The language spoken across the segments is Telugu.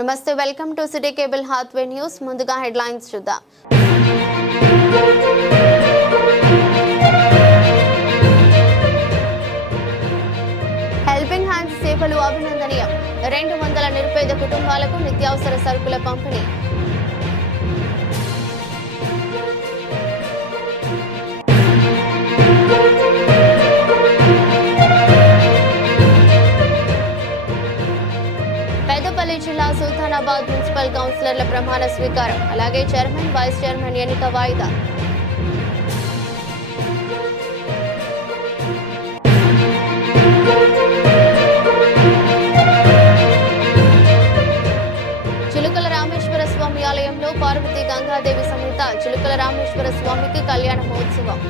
నమస్తే, welcome to city cable Hathway news. ముందుగా హెడ్లైన్స్ చూద్దాం. హెల్పింగ్ హ్యాండ్స్ సేవలు అభినందనీయం. 200 నిరుపేద కుటుంబాలకు నిత్యావసర సరుకుల పంపిణీ. పెద్దపల్లి జిల్లా సుల్తానాబాద్ మున్సిపల్ కౌన్సిలర్ల ప్రమాణ స్వీకారం, అలాగే చైర్మన్, వైస్ చైర్మన్ ఎన్నిక వాయిదా. చిలుకల రామేశ్వర స్వామి ఆలయంలో పార్వతీ గంగాదేవి సమేత చిలుకల రామేశ్వర స్వామికి కళ్యాణ మహోత్సవం.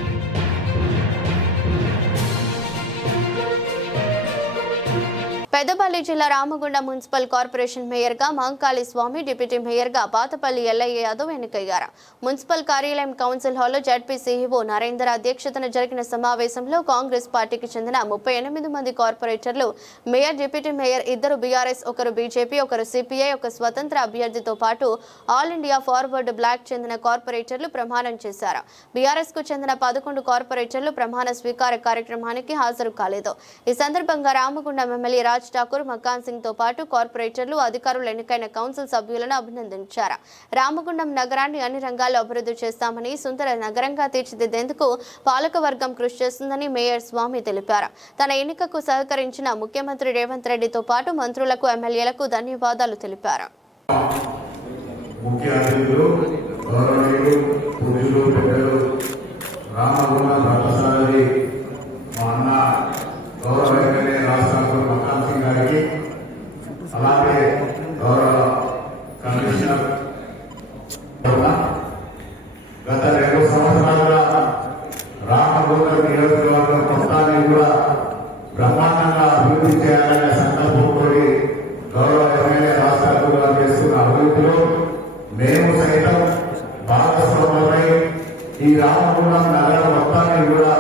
పెద్దపల్లి జిల్లా రామగుండం మున్సిపల్ కార్పొరేషన్ మేయర్గా మహంకాళి స్వామి, డిప్యూటీ మేయర్గా పాతపల్లి ఎల్లయ్య యాదవ్ ఎన్నికయ్యారు. మున్సిపల్ కార్యాలయం కౌన్సిల్ హాల్లో జడ్పీ సీఈఓ నరేందర్ అధ్యక్షతన జరిగిన సమావేశంలో కాంగ్రెస్ పార్టీకి చెందిన 38 మంది కార్పొరేటర్లు, mayor, deputy mayor, 2 BRS, 1 BJP, 1 CPI, 1 స్వతంత్ర అభ్యర్థితో పాటు ఆల్ ఇండియా ఫార్వర్డ్ బ్లాక్ చెందిన కార్పొరేటర్లు ప్రమాణం చేశారు. బీఆర్ఎస్ కు చెందిన 11 కార్పొరేటర్లు ప్రమాణ స్వీకార కార్యక్రమానికి హాజరు కాలేదు. ఈ సందర్భంగా రామగుండం ఎమ్మెల్యే రాజ్ ఠాకూర్, మకాన్ సింగ్ తో పాటు కార్పొరేటర్లు, అధికారులు ఎన్నికైన కౌన్సిల్ సభ్యులను అభినందించారు. రామగుండం నగరాన్ని అన్ని రంగాల్లో అభివృద్ధి చేస్తామని, సుందర నగరంగా తీర్చిదిద్దేందుకు పాలకవర్గం కృషి చేస్తుందని మేయర్ స్వామి తెలిపారు. తన ఎన్నికకు సహకరించిన ముఖ్యమంత్రి రేవంత్ రెడ్డితో పాటు మంత్రులకు, ఎమ్మెల్యేలకు ధన్యవాదాలు తెలిపారు. అలాగే గౌరవ కమిషనర్ గత 2 సంవత్సరాలుగా రామగుండం నియోజకవర్గం మొత్తాన్ని కూడా బ్రహ్మాండంగా అభివృద్ధి చేయాలనే సంకల్పంతో గౌరవ ఎమ్మెల్యే రాష్ట్రాలు చేస్తున్న అభివృద్ధిలో మేము సైతం భాగస్వాములై ఈ రామగుండం నగరం మొత్తాన్ని కూడా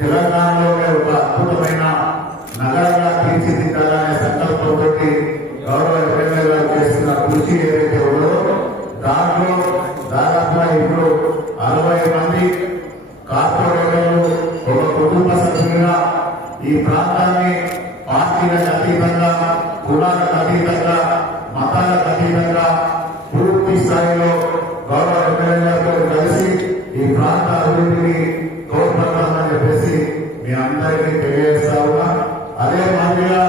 తెలంగాణలోనే ఒక అద్భుతమైన నగరంగా తీర్చిదిద్దాలనే సంకల్పంతో గౌరవ ఎమ్మెల్యే గారు చేస్తున్న కృషి ఏదైతే ఉందో దాంట్లో దాదాపుగా ఇప్పుడు 60 మంది కార్పొరేటర్లు ఒక కుటుంబ సభ్యులుగా ఈ ప్రాంతాన్ని పార్టీలకు అతీతంగా, కులాలకు అతీతంగా, మతాలకు అతీతంగా పూర్తి స్థాయిలో గౌరవ ఎమ్మెల్యే గారితో కలిసి ఈ ప్రాంత అభివృద్ధిని తోడ్పడతామని చెప్పేసి మీ అందరికీ తెలియజేస్తా ఉన్నా. అదే మాదిరిగా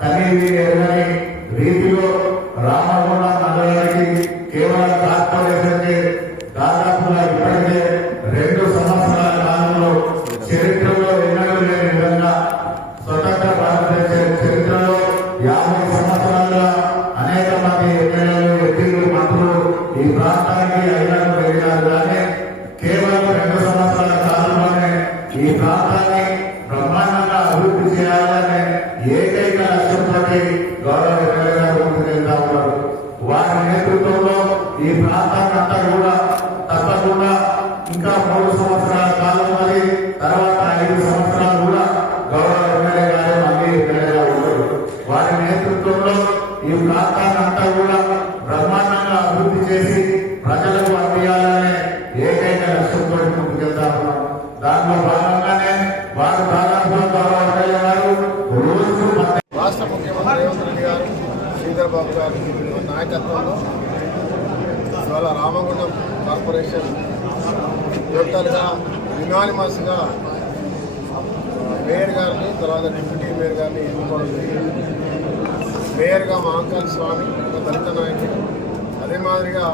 కనీవి ఎరుగని రీతిలో రామగుండం నగరానికి కేవలం కార్పొరేషన్కి దాదాపుగా ఇప్పటికే 2 సంవత్సరాల కాలంలో చరిత్రలో ఎన్నడూ లేని విధంగా స్వతంత్ర భారతదేశ చరిత్రలో 50 సంవత్సరాలుగా అనేక మంది ఎమ్మెల్యేలు, ఎంపీలు, మంత్రులు ఈ ప్రాంతానికి అయినారు పెరిగారు. కానీ కేవలం 2 సంవత్సరాల కాలంలోనే ఈ ప్రాంతాన్ని బ్రహ్మాండంగా అభివృద్ధి చేయాలనే ఏకైక లక్ష్యంతో గౌరవ ఎమ్మెల్యే గారు ముందుకెళ్తా ఉన్నారు. వారి నేతృత్వంలో ఈ ప్రాంతాన్నంతా కూడా తప్పకుండా ఇంకా 3 సంవత్సరాల కాలం మరి తర్వాత 5 సంవత్సరాలు కూడా గౌరవ ఎమ్మెల్యే గారు మళ్ళీ ఎమ్మెల్యేగా ఉంటారు. వారి నేతృత్వంలో ఈ ప్రాంతాన్నంతా కూడా బ్రహ్మాండంగా అభివృద్ధి చేసి ప్రజలకు అందియాలనే ఏకైక లక్ష్యంతో ముందుకెళ్తా ఉన్నారు. దాంట్లో భాగంగానే వారు దాదాపుగా గౌరవ ఎమ్మెల్యే గారు రోజు రాష్ట్ర ముఖ్యమంత్రి రేవంత్ రెడ్డి గారు, శ్రీధర్ బాబు గారి నాయకత్వంలో ఇవాళ రామగుండం కార్పొరేషన్ టోటల్గా యునానిమస్గా మేయర్ గారిని, తర్వాత డిప్యూటీ మేయర్ గారిని ఎన్నుకోవడం జరిగింది. మేయర్గా మహంకాళి స్వామి, ఒక దళిత నాయకుడు, అదే మాదిరిగా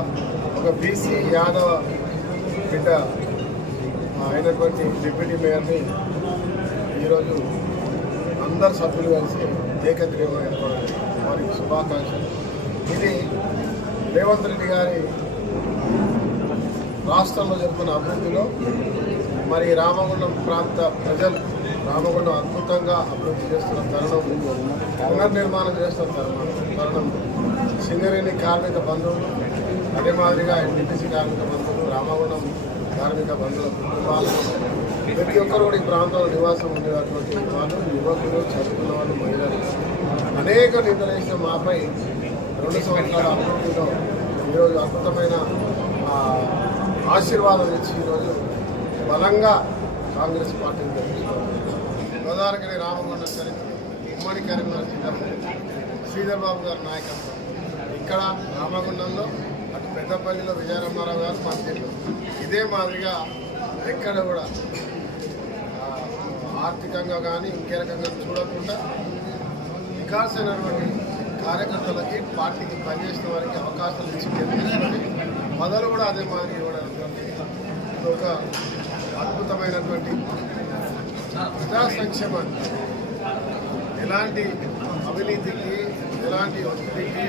ఒక బీసీ యాదవ బిడ్డ అయినటువంటి డిప్యూటీ మేయర్ని ఈరోజు అందరు సభ్యులు కలిసి ఏకగ్రీవం ఏర్పడాలి. వారికి శుభాకాంక్షలు. ఇది రేవంత్ రెడ్డి గారి రాష్ట్రంలో జరుగుతున్న అభివృద్ధిలో మరి రామగుండం ప్రాంత ప్రజలు రామగుండం అద్భుతంగా అభివృద్ధి చేస్తున్న తరుణం, పునర్నిర్మాణం చేస్తున్న తరుణం సింగరేణి కార్మిక బంధువులు, అదే మాదిరిగా ఎన్టీపీసీ కార్మిక బంధువులు, రామగుండం కార్మిక బంధువుల కుటుంబాలు, ప్రతి ఒక్కరు కూడా ఈ ప్రాంతంలో నివాసం ఉండేటటువంటి వాళ్ళు, యువకులు, చదువుకున్న వాళ్ళు, మహిళలు అనేక నిందలేసిన మాపై 2 సంవత్సరాల అభివృద్ధిలో ఈరోజు అద్భుతమైన ఆశీర్వాదం ఇచ్చి ఈరోజు బలంగా కాంగ్రెస్ పార్టీని గెలిపించుకోవాలి. గోదావరిగిరి రామగుండం చరిత్ర ఉమ్మడి కరీంనగర్ జిల్లాలో శ్రీధర్ బాబు గారి నాయకత్వం ఇక్కడ రామగుండంలో అటు పెద్దపల్లిలో విజయరామారావు గారు మంత్రులు ఇదే మాదిరిగా ఎక్కడ కూడా ఆర్థికంగా కానీ ఇంకే రకంగా చూడకుండా వికాసమైనటువంటి కార్యకర్తలకి పార్టీకి పనిచేసిన వారికి అవకాశాలు ఇచ్చి గెలిపించుకొని మొదలు కూడా అదే మాదిరి ఇవ్వడానికి ఇది ఒక అద్భుతమైనటువంటి ప్రజా సంక్షేమాన్ని ఎలాంటి అవినీతికి ఎలాంటి ఒత్తిడికి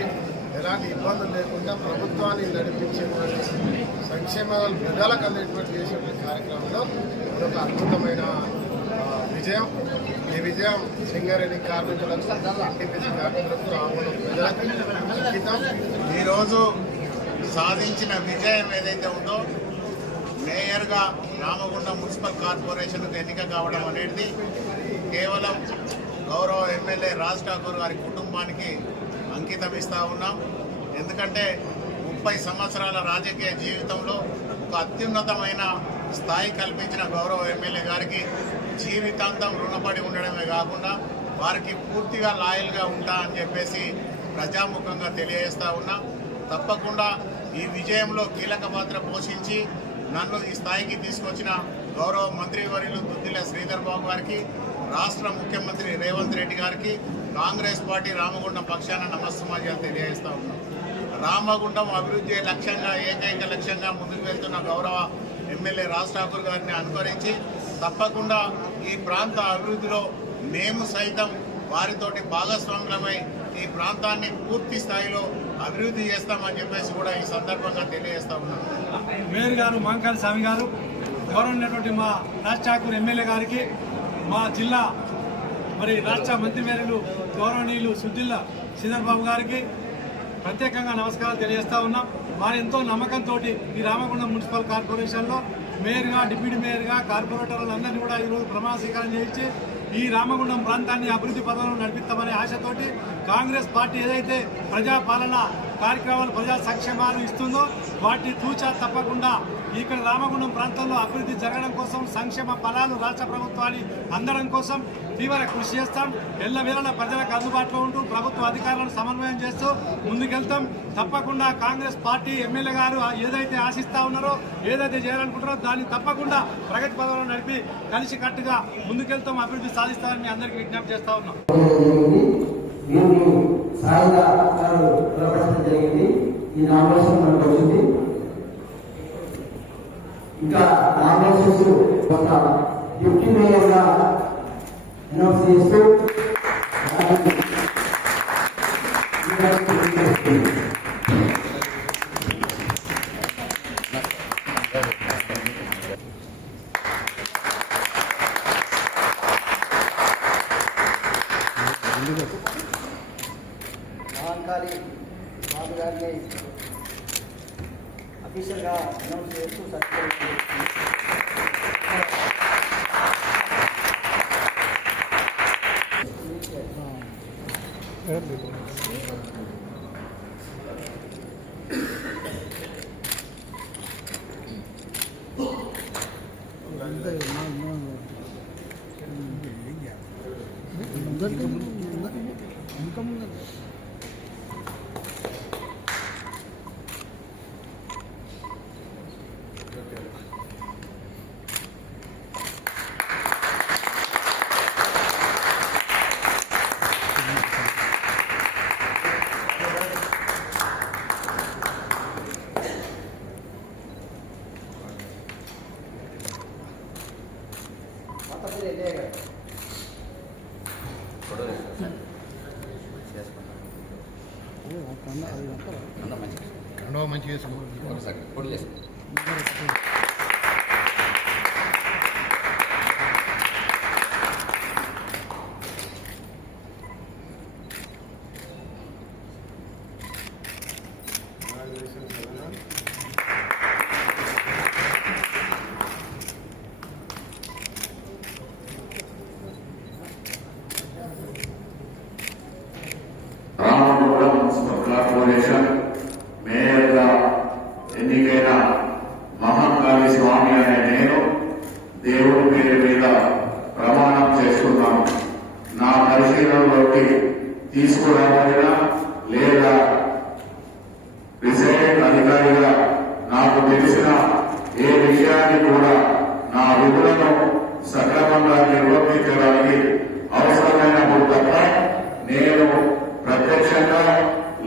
ఎలాంటి ఇబ్బందులు లేకుండా ప్రభుత్వాన్ని నడిపించేటువంటి సంక్షేమాలు ప్రజలకు అందేటువంటి చేసేటువంటి కార్యక్రమంలో ఇదొక అద్భుతమైన విజయం. ఈ విజయం సింగరేణి కార్మికులకు ఎన్టీపీసీ కార్మికులకు రామగుండం ప్రజలకు అంకితం. ఈరోజు సాధించిన విజయం ఏదైతే ఉందో మేయర్గా రామగుండం మున్సిపల్ కార్పొరేషన్కు ఎన్నిక కావడం అనేది కేవలం గౌరవ ఎమ్మెల్యే రాజ్ ఠాకూర్ గారి కుటుంబానికి అంకితం ఇస్తూ ఉన్నాం. ఎందుకంటే 30 సంవత్సరాల రాజకీయ జీవితంలో ఒక అత్యున్నతమైన స్థాయి కల్పించిన గౌరవ ఎమ్మెల్యే గారికి జీవితాంతం రుణపడి ఉండడమే కాకుండా వారికి పూర్తిగా లాయల్గా ఉంటా అని చెప్పేసి ప్రజాముఖంగా తెలియజేస్తూ ఉన్నా. తప్పకుండా ఈ విజయంలో కీలక పాత్ర పోషించి నన్ను ఈ స్థాయికి తీసుకొచ్చిన గౌరవ మంత్రివర్యులు దుద్దిల శ్రీధర్ బాబు గారికి, రాష్ట్ర ముఖ్యమంత్రి రేవంత్ రెడ్డి గారికి, కాంగ్రెస్ పార్టీ రామగుండం పక్షాన నమస్సమాజాలు తెలియజేస్తూ ఉన్నాం. రామగుండం అభివృద్ధి లక్ష్యంగా ఏకైక లక్ష్యంగా ముందుకు వెళ్తున్న గౌరవ ఎమ్మెల్యే రాజ్ ఠాకూర్ గారిని అనుకరించి తప్పకుండా ఈ ప్రాంత అభివృద్ధిలో మేము సైతం వారితోటి భాగస్వాములమై ఈ ప్రాంతాన్ని పూర్తి స్థాయిలో అభివృద్ధి చేస్తామని చెప్పేసి కూడా ఈ సందర్భంగా తెలియజేస్తా ఉన్నాం. మేయర్ గారు మాంకాళి స్వామి గారు, గౌరవమైనటువంటి మా రాజ్ ఠాకూర్ ఎమ్మెల్యే గారికి, మా జిల్లా రాష్ట్ర మంత్రివర్యులు గౌరవనీయులు సుద్దిల్ల శ్రీధర్ బాబు గారికి ప్రత్యేకంగా నమస్కారాలు తెలియజేస్తా ఉన్నాం. వారు ఎంతో నమ్మకంతో ఈ రామగుండం మున్సిపల్ కార్పొరేషన్లో మేయర్గా, డిప్యూటీ మేయర్గా, కార్పొరేటర్లందరినీ కూడా ఈరోజు ప్రమాణ స్వీకారం చేయించి ఈ రామగుండం ప్రాంతాన్ని అభివృద్ధి పథంలో నడిపిస్తామనే ఆశతోటి కాంగ్రెస్ పార్టీ ఏదైతే ప్రజాపాలన కార్యక్రమాలు, ప్రజా సంక్షేమాలు ఇస్తుందో వాటిని తూచా తప్పకుండా ఇక్కడ రామగుండం ప్రాంతంలో అభివృద్ధి జరగడం కోసం, సంక్షేమ ఫలాలు రాష్ట్ర ప్రభుత్వాన్ని అందడం కోసం తీవ్ర కృషి చేస్తాం. ఎల్లవేళలా ప్రజలకు అందుబాటులో ఉంటూ ప్రభుత్వ అధికారులను సమన్వయం చేస్తూ ముందుకెళ్తాం. తప్పకుండా కాంగ్రెస్ పార్టీ ఎమ్మెల్యే గారు ఏదైతే ఆశిస్తా ఉన్నారో, ఏదైతే చేయాలనుకుంటారో దాన్ని తప్పకుండా ప్రగతి పదంలో నడిపి కలిసికట్టుగా ముందుకెళ్తాం, అభివృద్ధి సాధిస్తామని మీ అందరికీ విజ్ఞప్తి చేస్తా ఉన్నాం. ఈ నామినేషన్ మనకు వచ్చింది. ఇంకా నామినేషన్స్ ఒక డిప్యూటీ మేయర్ గా అనౌన్స్ చేస్తూ మహంకాళి బాబు గారిని అఫీషియల్గా అనౌన్స్ చేస్తూ సర్టిఫికేట్ మంచిగా రామగుండం మున్సిపల్ కార్పొరేషన్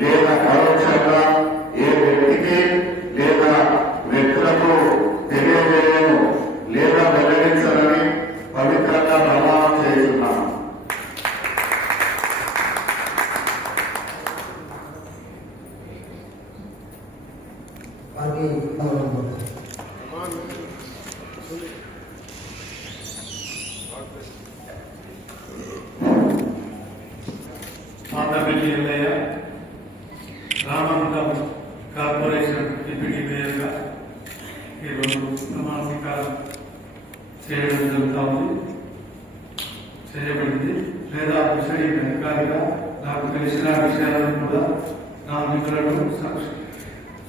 లేదా పరోక్షంగా ఏ వ్యక్తికి లేదా వ్యక్తులకు తెలియజేయను లేదా వెల్లడించాలని పవిత్రంగా ప్రమాణం చేస్తున్నాను. పాతపల్లి ఎల్లయ్య రామగుండం కార్పొరేషన్ డిప్యూటీ మేయర్గా ఈరోజు ప్రమాణ స్వీకారం చేయడం చేయబడింది. లేదా విషయ అధికారిగా నాకు తెలిసిన విషయాలను కూడా నా మిత్రులను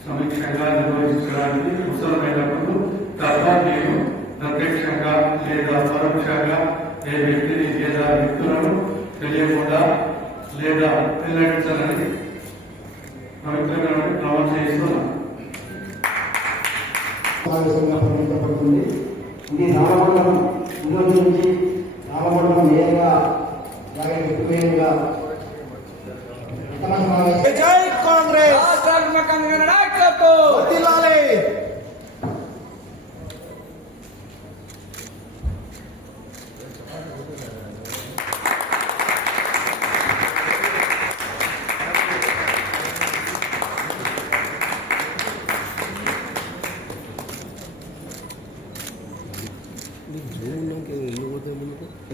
సమీక్షంగా నిర్వహించడానికి అవసరమైనప్పుడు తప్ప నేను ప్రత్యక్షంగా లేదా పరోక్షంగా ఏ వ్యక్తిని లేదా వ్యక్తులను తెలియకుండా లేదా వెల్లడించాలని పవిత్రంగా ప్రమాణం చేస్తున్నాను. పరిగణించబడుతుంది. ఇది రామగుండం ఈరోజు నుంచి రామగుండం మేయర్గా అలాగే డిప్యూటీ మేయర్గా జై కాంగ్రెస్ వర్ధిల్లాలి.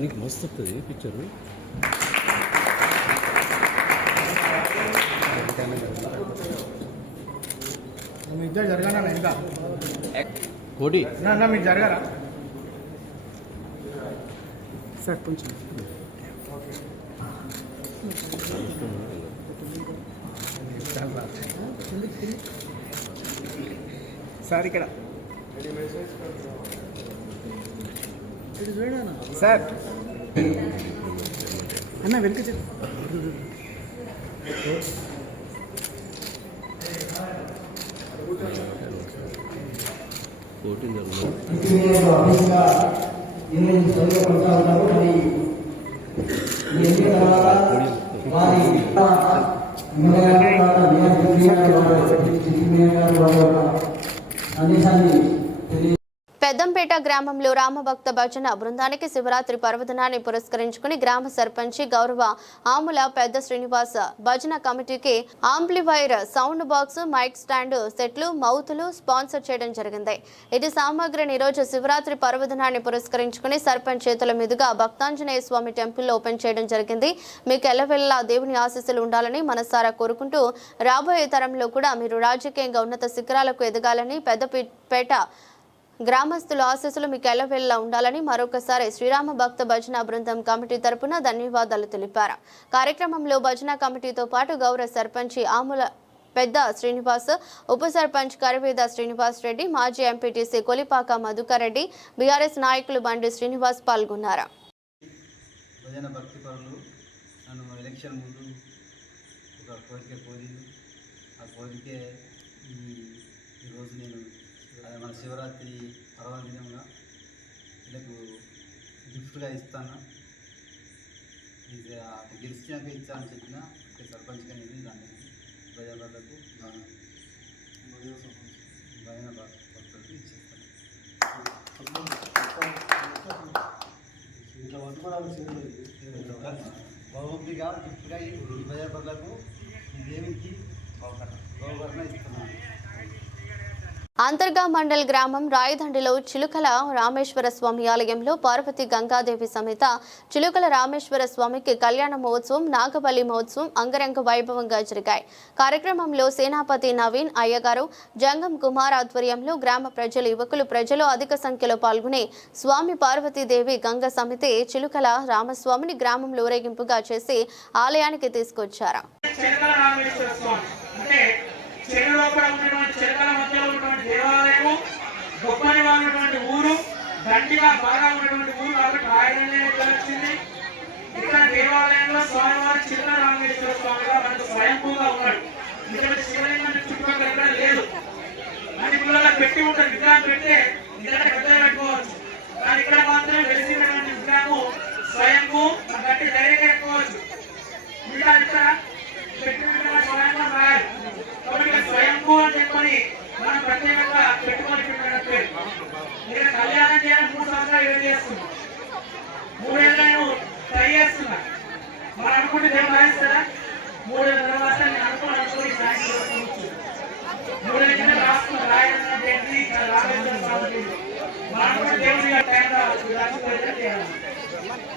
నీకు మస్తు వస్తుంది పిక్చర్. మీ ఇద్దరు జరగానా ఇంకా కోడి నా మీరు జరగారా సార్ కొంచెం సార్ ఇక్కడ సార్ అన్న వెనుక పెద్దంపేట గ్రామంలో రామభక్త భజన బృందానికి శివరాత్రి పర్వదినాన్ని పురస్కరించుకుని గ్రామ సర్పంచి గౌరవ ఆముల పెద్ద శ్రీనివాస భజన కమిటీకి amplifier, sound box, mic stand సెట్లు, మౌతులు స్పాన్సర్ చేయడం జరిగింది. ఇది సామగ్రిని రోజు శివరాత్రి పర్వదినాన్ని పురస్కరించుకుని సర్పంచ్ చేతుల మీదుగా భక్తాంజనేయ స్వామి టెంపుల్లో ఓపెన్ చేయడం జరిగింది. మీకు ఎల్లవెల్లా దేవుని ఆశీస్సులు ఉండాలని మనసారా కోరుకుంటూ రాబోయే తరంలో కూడా మీరు రాజకీయంగా ఉన్నత శిఖరాలకు ఎదగాలని పెద్దపేట గ్రామస్తుల ఆశీస్సులు మీకు ఎల్లవెల్లా ఉండాలని మరొకసారి శ్రీరామ భక్త భజన బృందం కమిటీ తరపున ధన్యవాదాలు తెలిపారు. కార్యక్రమంలో భజన కమిటీతో పాటు గౌరవ సర్పంచి ఆముల పెద్ద శ్రీనివాస్, ఉప సర్పంచ్ కరివేద శ్రీనివాస్ రెడ్డి, మాజీ ఎంపీటీసీ కొలిపాక మధుకర్ రెడ్డి, బీఆర్ఎస్ నాయకులు బండి శ్రీనివాస్ పాల్గొన్నారు. భజన భక్తి పరులు నన్ను ఎలక్షన్ ముందు ఒక కోరిక కోరింది. ఆ కోరికే ఈరోజు నేను మన శివరాత్రి పర్వదినంగా వీళ్ళకు గిఫ్ట్గా ఇస్తాను. ఇది అటు గెలిచినాక ఇచ్చానని చెప్పిన సర్పంచ్గా నేను దాన్ని భజనలకు భజన భక్తులకు ఇచ్చేస్తాను. బహుమతిగా గిఫ్ట్గా ఈ భజన భక్తులకు ఈ దేవికి బహుకరణ ఇస్తున్నాను. అంతర్గా మండల్ గ్రామం రాయదండిలో చిలుకల రామేశ్వర స్వామి ఆలయంలో పార్వతి గంగాదేవి సమేత చిలుకల రామేశ్వర స్వామికి కళ్యాణ మహోత్సవం, నాగబలి మహోత్సవం అంగరంగ వైభవంగా జరిగాయి. కార్యక్రమంలో సేనాపతి నవీన్ అయ్యగారు, జంగం కుమార్ ఆధ్వర్యంలో గ్రామ ప్రజలు, ప్రజలు అధిక సంఖ్యలో పాల్గొని స్వామి పార్వతీదేవి గంగ సమితి చిలుకల రామస్వామిని గ్రామంలో ఊరేగింపుగా చేసి ఆలయానికి తీసుకొచ్చారు. చెరువు లోపల ఉన్నటువంటి చెరువుల మధ్యలో ఉన్నటువంటి దేవాలయము, గొప్పగా ఉన్నటువంటి ఊరు, దండిగా బాగా ఉన్నటువంటి ఊరు కాబట్టి రాయలనే వచ్చింది. ఇక్కడ దేవాలయంలో స్వామివారి చిన్న రామేశ్వర స్వామిగా మనకు స్వయంభూగా ఉన్నాడు. ఇక్కడ శివలింగం చుట్టుపక్కల ఎక్కడ లేదు. అన్ని గుళ్ళలో పెట్టి ఉంటుంది, విగ్రహం పెడితే ఇక్కడ పెద్దగా పెట్టుకోవచ్చు. కానీ ఇక్కడ మాత్రమే వెలిసినటువంటి విగ్రహము స్వయంభూ, గట్టి ధైర్యంగా పెట్టుకోవచ్చు. ఇక్కడ పెట్టిన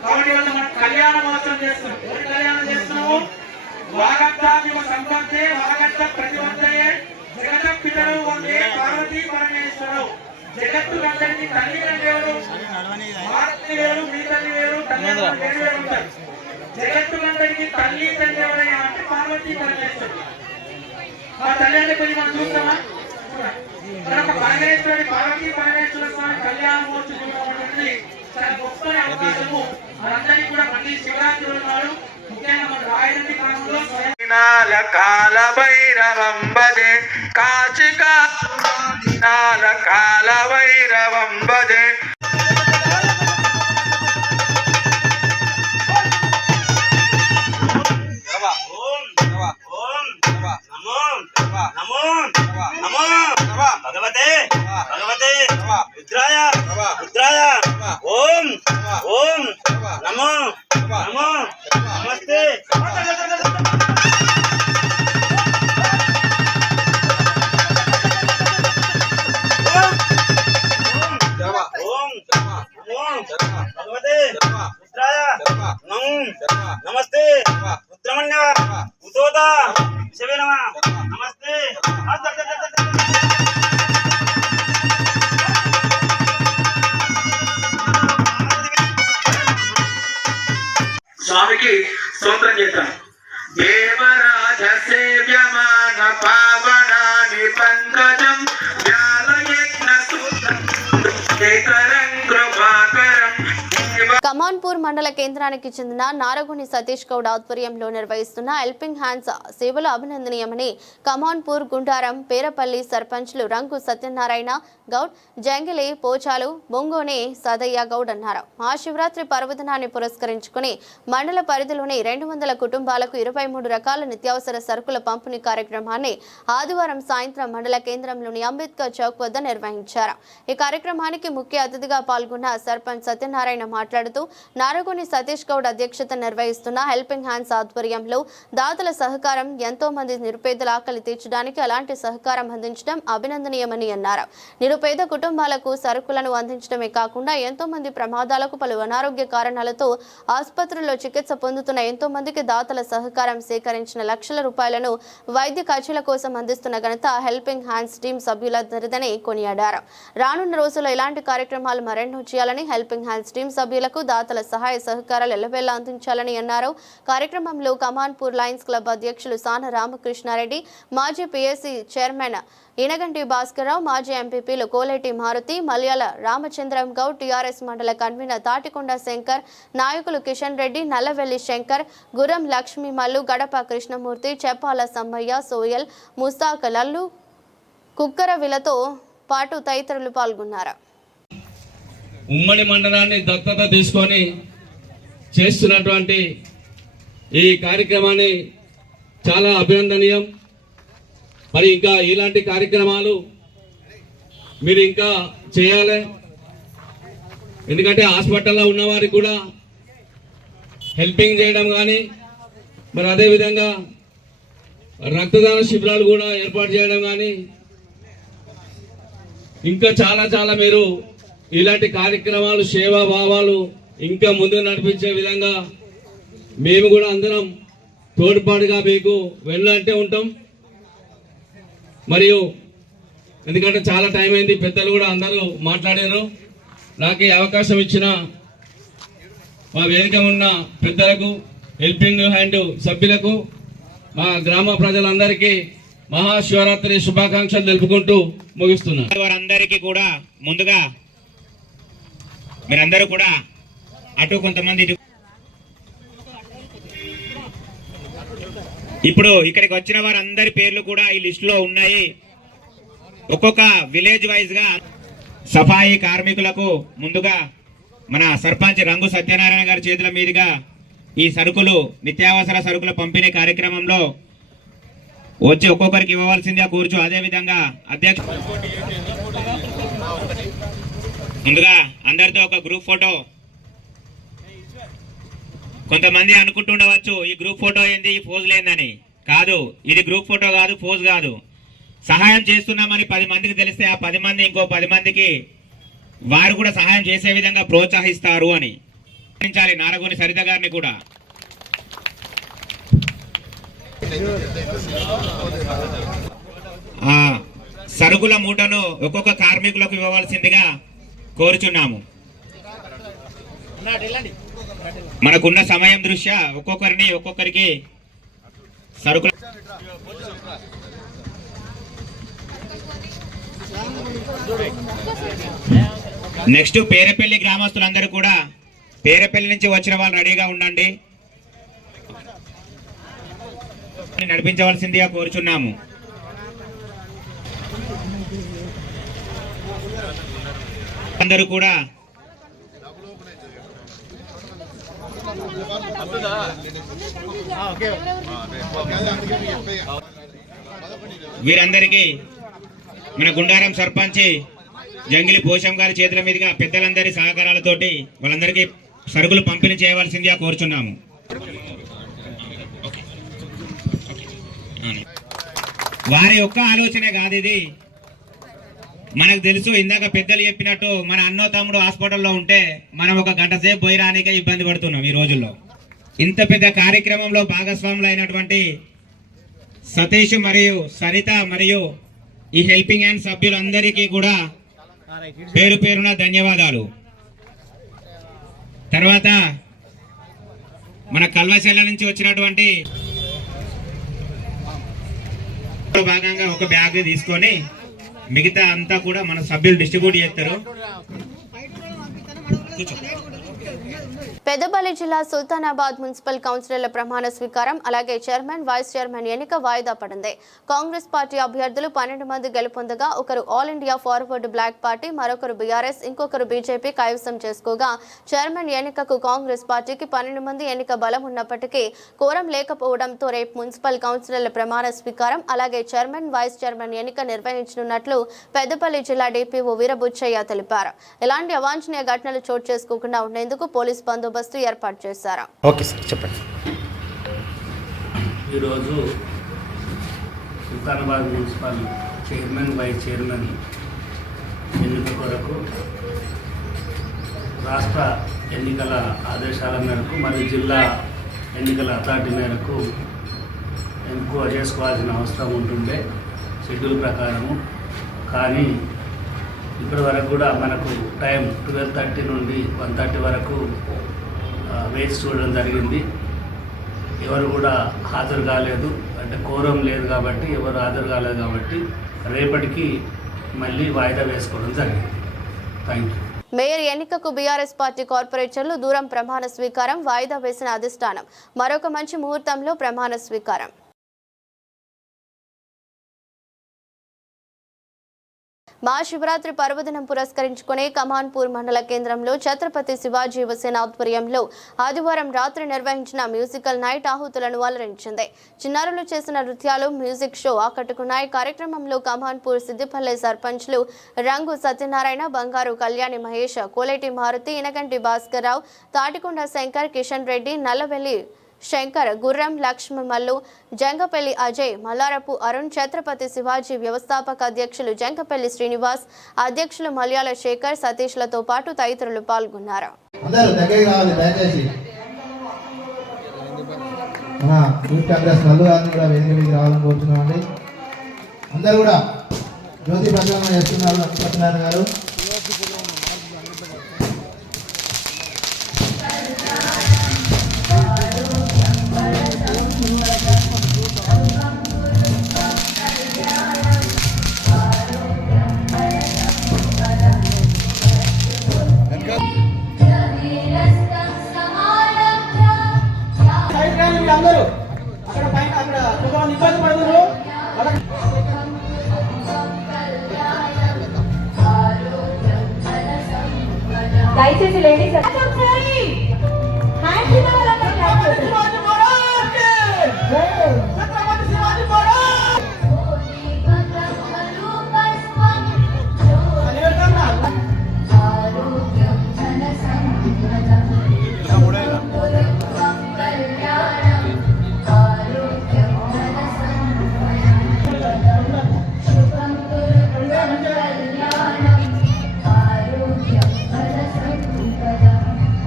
కాబట్టి ఇవాళ మనం కళ్యాణ మహోత్సవం చేస్తున్నాం. ఎవరి కళ్యాణం చేస్తున్నాము? వాగంతామివ సంపత్తే వాగంత ప్రతివంతయే జగత పిల్లలు వందే పార్వతీ పరమేశ్వరవు. జగత్తులందరికీ తల్లి తండ్రి ఎవరు? భారతి వేరు, మీ తల్లి వేరు, తల్లిదండ్రులు వేరు వేరు ఉంటారు. జగత్తులందరికీ తల్లి తండ్రి ఎవరైనా అంటే పార్వతీ పరమేశ్వరుడు. ఆ తల్లి అంటే కొంచెం మనం చూస్తామా? ఇక్కడ ఒక పరమేశ్వరుడి పార్వతీ పరమేశ్వర స్వామి కళ్యాణ మహోత్సవం చూడడం చాలా గొప్ప అవకాశము. మనందరికీ కూడా మళ్ళీ శివరాత్రి నాడు ముఖ్యంగా మన రాయలండి గ్రామంలో కాల భైరవం భజే కాచికా కాల భైరవం భజే. భగవతే భగవతే రుద్రాయ రుద్రాయ ఓం ఓం నమో నమో నమస్తే. భగవతే రుద్రాయ నమస్తే. రుద్రమణ్య ఉతోద శివే నమః నమస్తే. స్వామికి స్తోత్రం చేద్దాం. దేవరాజ సేవ్యమాన పావనాని పంకజం జ్ఞానయజ్ఞ సూత్రం శేఖరం కృపాకరం. కమాన్పూర్ మండల కేంద్రానికి చెందిన నారగుని సతీష్ గౌడ్ ఆధ్వర్యంలో నిర్వహిస్తున్న హెల్పింగ్ హ్యాండ్స్ సేవలు అభినందనీయమని కమాన్పూర్, గుండారం, పేరపల్లి సర్పంచ్లు రంగు సత్యనారాయణ గౌడ్, జంగిలి పోచాలు, బొంగోని సదయ్య గౌడ్ అన్నారు. మహాశివరాత్రి పర్వదినాన్ని పురస్కరించుకుని మండల పరిధిలోని 200 కుటుంబాలకు 23 రకాల నిత్యావసర సరుకుల పంపిణీ కార్యక్రమాన్ని ఆదివారం సాయంత్రం మండల కేంద్రంలోని అంబేద్కర్ చౌక్ వద్ద నిర్వహించారు. ఈ కార్యక్రమానికి ముఖ్య అతిథిగా పాల్గొన్న సర్పంచ్ సత్యనారాయణ మాట్లాడుతూ నారగోని సతీష్ గౌడ్ అధ్యక్షత నిర్వహిస్తున్న హెల్పింగ్ హ్యాండ్స్ ఆధ్వర్యంలో దాతల సహకారం ఎంతో మంది నిరుపేదల ఆకలి తీర్చడానికి అలాంటి సహకారం అందించడం అభినందనీయమని అన్నారు. నిరుపేద కుటుంబాలకు సరుకులను అందించడమే కాకుండా ఎంతో మంది ప్రమాదాలకు, పలు అనారోగ్య కారణాలతో ఆసుపత్రుల్లో చికిత్స పొందుతున్న ఎంతో మందికి దాతల సహకారం సేకరించిన లక్షల రూపాయలను వైద్య ఖర్చుల కోసం అందిస్తున్న ఘనత హెల్పింగ్ హ్యాండ్స్ టీం సభ్యులందరిదని కొనియాడారు. రానున్న రోజుల్లో ఇలాంటి కార్యక్రమాలు మరెన్నో చేయాలని, హెల్పింగ్ హ్యాండ్స్ టీం సభ్యులకు దాతల సహాయ సహకారాలు ఎల్లవేళలా అందించాలని అన్నారు. కార్యక్రమంలో కమాన్పూర్ లయన్స్ క్లబ్ అధ్యక్షులు సాన రామకృష్ణారెడ్డి, మాజీ పిఎస్సి చైర్మన్ ఇనగంటి భాస్కర్రావు, మాజీ ఎంపీపీలు కోలేటి మారుతి, మలయాళ రామచంద్రం గౌడ్, టీఆర్ఎస్ మండల కన్వీనర్ తాటికొండ శంకర్, నాయకులు కిషన్ రెడ్డి, నల్లవెల్లి శంకర్, గురం లక్ష్మీ మల్లు, గడప కృష్ణమూర్తి, చెప్పాల సమ్మయ్య, సోయల్, ముస్తాక్ లల్లు, కుక్కరవిలతో పాటు తదితరులు పాల్గొన్నారు. ఉమ్మడి మండలాన్ని దత్తత తీసుకొని చేస్తున్నటువంటి ఈ కార్యక్రమాన్ని చాలా అభినందనీయం. మరి ఇంకా ఇలాంటి కార్యక్రమాలు మీరు ఇంకా చేయాలి. ఎందుకంటే హాస్పిటల్లో ఉన్నవారికి కూడా హెల్పింగ్ చేయడం కానీ, మరి అదేవిధంగా రక్తదాన శిబిరాలు కూడా ఏర్పాటు చేయడం కానీ, ఇంకా చాలా మీరు ఇలాంటి కార్యక్రమాలు, సేవా భావాలు ఇంకా ముందుకు నడిపించే విధంగా మేము కూడా అందరం తోడ్పాటుగా మీకు వెళ్ళంటే ఉంటాం. మరియు ఎందుకంటే చాలా టైం అయింది, పెద్దలు కూడా అందరూ మాట్లాడారు. నాకు ఈ అవకాశం ఇచ్చిన మా వేదిక ఉన్న పెద్దలకు, హెల్పింగ్ హ్యాండ్ సభ్యులకు, మా గ్రామ ప్రజలందరికీ మహాశివరాత్రి శుభాకాంక్షలు తెలుపుకుంటూ ముగిస్తున్నాను. వారందరికీ కూడా ముందుగా మీరందరూ కూడా అటు కొంతమంది ఇప్పుడు ఇక్కడికి వచ్చిన వారందరి పేర్లు కూడా ఈ లిస్ట్ లో ఉన్నాయి. ఒక్కొక్క విలేజ్ వైజ్ గా సఫాయి కార్మికులకు ముందుగా మన సర్పంచ్ రంగు సత్యనారాయణ గారి చేతుల మీదుగా ఈ సరుకులు, నిత్యావసర సరుకుల పంపిణీ కార్యక్రమంలో వచ్చి ఒక్కొక్కరికి ఇవ్వవలసిందిగా కూర్చు. అదే విధంగా అధ్యక్ష ముందుగా అందరితో ఒక గ్రూప్ ఫోటో. కొంతమంది అనుకుంటుండవచ్చు ఈ గ్రూప్ ఫోటో ఏంది, ఈ పోజులు ఏందని. కాదు, ఇది గ్రూప్ ఫోటో కాదు, పోజ్ కాదు. సహాయం చేస్తున్నామని 10 మందికి తెలిస్తే ఆ 10 మంది ఇంకో 10 మందికి వారు కూడా సహాయం చేసే విధంగా ప్రోత్సహిస్తారు అని. నారగోని సరిత గారిని కూడా సరుకుల మూటను ఒక్కొక్క కార్మికులకు ఇవ్వవలసిందిగా కోరుచున్నాము. మనకున్న సమయం దృష్ట్యా ఒక్కొక్కరికి సరుకుల నెక్స్ట్ పేరపల్లి గ్రామస్తులందరూ కూడా పేరపల్లి నుంచి వచ్చిన వాళ్ళు రెడీగా ఉండండి, నడిపించవలసిందిగా కోరుచున్నాము. అందరూ కూడా వీరందరికీ మన గుండారం సర్పంచ్ జంగిలి పోషం గారి చేతుల మీదుగా పెద్దలందరి సహకారాలతోటి వాళ్ళందరికీ సరుకులు పంపిణీ చేయవలసిందిగా కోరుచున్నాము. వారి యొక్క ఆలోచనే కాదు ఇది, మనకు తెలుసు. ఇందాక పెద్దలు చెప్పినట్టు మన అన్నో తమ్ముడు హాస్పిటల్లో ఉంటే మనం ఒక గంట సేపు పోయి రానికే ఇబ్బంది పడుతున్నాం ఈ రోజుల్లో. ఇంత పెద్ద కార్యక్రమంలో భాగస్వాములు అయినటువంటి సతీష్ మరియు సరిత మరియు ఈ హెల్పింగ్ హ్యాండ్ సభ్యులందరికీ కూడా పేరు పేరున ధన్యవాదాలు. తర్వాత మన కల్వచెల్ల నుంచి వచ్చినటువంటి భాగంగా ఒక బ్యాగ్ తీసుకొని మిగతా అంతా కూడా మన సభ్యులు డిస్ట్రిబ్యూట్ చేస్తారు. పెద్దపల్లి జిల్లా సుల్తానాబాద్ మున్సిపల్ కౌన్సిలర్ల ప్రమాణ స్వీకారం అలాగే చైర్మన్ వైస్ చైర్మన్ ఎన్నిక వాయిదా పడింది. కాంగ్రెస్ పార్టీ అభ్యర్థులు 12 మంది గెలుపొందగా ఒకరు all India forward bloc party, మరొకరు బీఆర్ఎస్, ఇంకొకరు బీజేపీ కైవసం చేసుకోగా చైర్మన్ ఎన్నికకు కాంగ్రెస్ పార్టీకి 12 మంది ఎన్నిక బలం ఉన్నప్పటికీ కోరం లేకపోవడంతో రేపు మున్సిపల్ కౌన్సిలర్ల ప్రమాణ స్వీకారం అలాగే చైర్మన్ వైస్ చైర్మన్ ఎన్నిక నిర్వహించనున్నట్లు పెద్దపల్లి జిల్లా డిపిఓ వీరబుచ్చయ్య తెలిపారు. ఎలాంటి అవాంఛనీయ ఘటనలు చోటు చేసుకోకుండా ఉండేందుకు పోలీస్ బందోబస్తు ఏర్పాటు చేశారు. ఓకే సార్, చెప్పండి. ఈరోజు Sultanabad municipal chairman vice chairman ఎన్నిక కొరకు రాష్ట్ర ఎన్నికల ఆదేశాల మేరకు మరియు జిల్లా ఎన్నికల అథారిటీ మేరకు ఎంపిక చేసుకోవాల్సిన అవసరం ఉంటుండే షెడ్యూల్ ప్రకారము. కానీ ఇప్పటి వరకు కూడా మనకు టైం 12:30 నుండి 1:30 వరకు వేచి చూడడం జరిగింది. ఎవరు కూడా హాజరు కాలేదు, అంటే కోరం లేదు కాబట్టి ఎవరు హాజరు కాలేదు కాబట్టి రేపటికి మళ్ళీ వాయిదా వేసుకోవడం జరిగింది. Thank you. మేయర్ ఎన్నికకు బీఆర్ఎస్ పార్టీ కార్పొరేటర్లు దూరం ప్రమాణ స్వీకారం వాయిదా వేసిన అధిష్టానం మరొక మంచి ముహూర్తంలో ప్రమాణ స్వీకారం. మహాశివరాత్రి పర్వదినం పురస్కరించుకుని కమాన్పూర్ మండల కేంద్రంలో ఛత్రపతి శివాజీ యువసేన ఆధ్వర్యంలో ఆదివారం రాత్రి నిర్వహించిన మ్యూజికల్ నైట్ ఆహుతులను అలరించింది. చిన్నారులు చేసిన నృత్యాలు, మ్యూజిక్ షో ఆకట్టుకున్నాయి. కార్యక్రమంలో కమాన్పూర్ సిద్దిపల్లె సర్పంచ్లు రంగు సత్యనారాయణ, బంగారు కళ్యాణి మహేష్, కోలేటి మారుతి, ఇనగంటి భాస్కర్ రావు, తాటికొండ శంకర్, కిషన్ రెడ్డి, నల్లవెల్లి శంకర్, గుర్రం లక్ష్మమల్లు, జంగపల్లి అజయ్, మల్లారపు అరుణ్, ఛత్రపతి శివాజీ వ్యవస్థాపక అధ్యక్షులు జంగపల్లి శ్రీనివాస్, అధ్యక్షులు మల్యాల శేఖర్, సతీష్లతో పాటు తదితరులు పాల్గొన్నారు. దయచేసి లేడీస్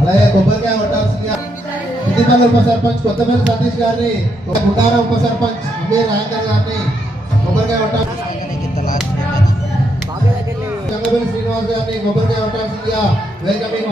అలాగే గిద్దిపల్లి ఉప సర్పంచ్ కొత్తపల్లి సతీష్ గారిని, గుండార ఉప సర్పంచ్ అమీర్ రాజేందర్ గారిని కొబ్బరికాయ గంగపల్లి శ్రీనివాస్ గారిని కొబ్బరికాయ పట్టాల్సిందిగా వెల్కమింగ్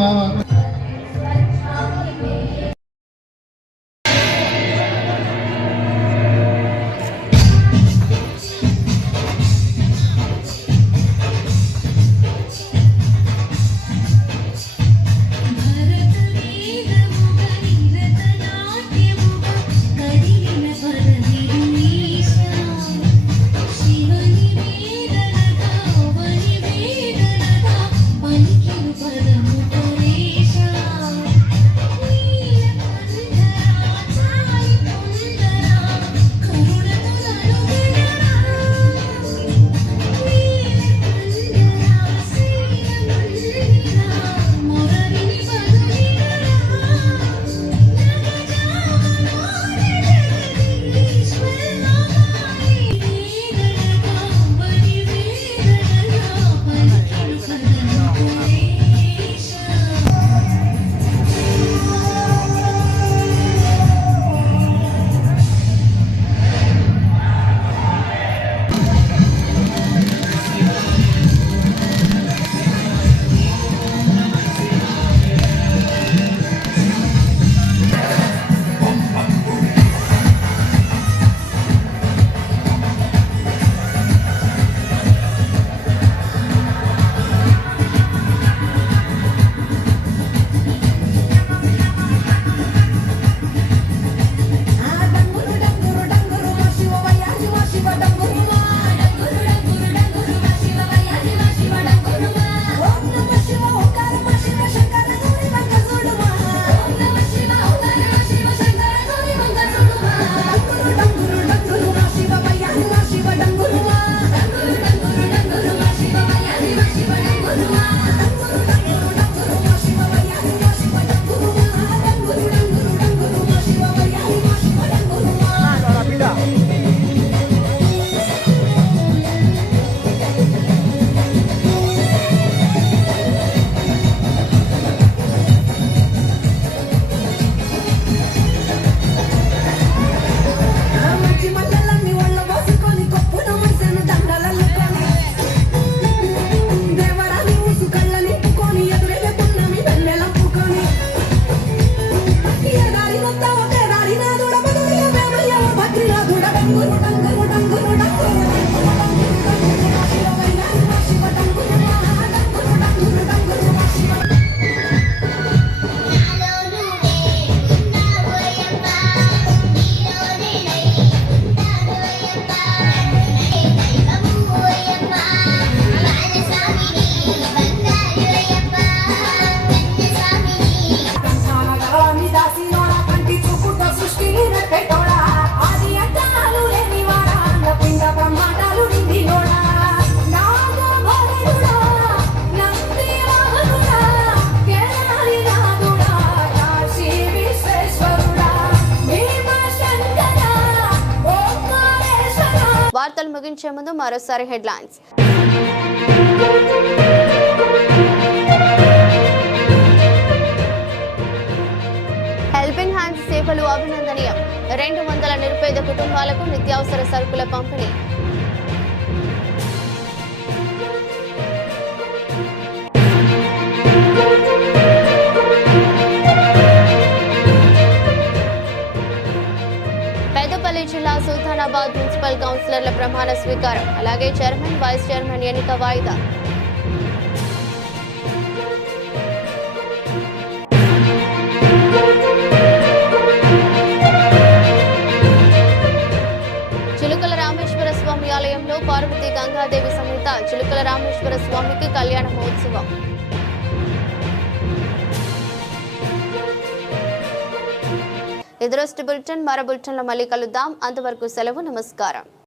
వార్తలు ముగించే ముందు మరోసారి హెడ్లైన్స్. హెల్పింగ్ హ్యాండ్స్ సేవలు అభినందనీయం. 200 నిరుపేద కుటుంబాలకు నిత్యావసర సరుకుల పంపిణీ. పెద్దపల్లి జిల్లా సుల్తానాబాద్ మున్సిపల్ కౌన్సిలర్ల ప్రమాణ స్వీకారం, అలాగే చైర్మన్ వైస్ చైర్మన్ ఎన్నిక వాయిదా. చిలుకల రామేశ్వర స్వామి ఆలయంలో పార్వతీ గంగాదేవి సమేత చిలుకల రామేశ్వర స్వామికి కళ్యాణ మహోత్సవం. ఇది రోజు బులెటిన్. మరో బులెటిన్లో మళ్ళీ కలుద్దాం. అంతవరకు సెలవు. నమస్కారం.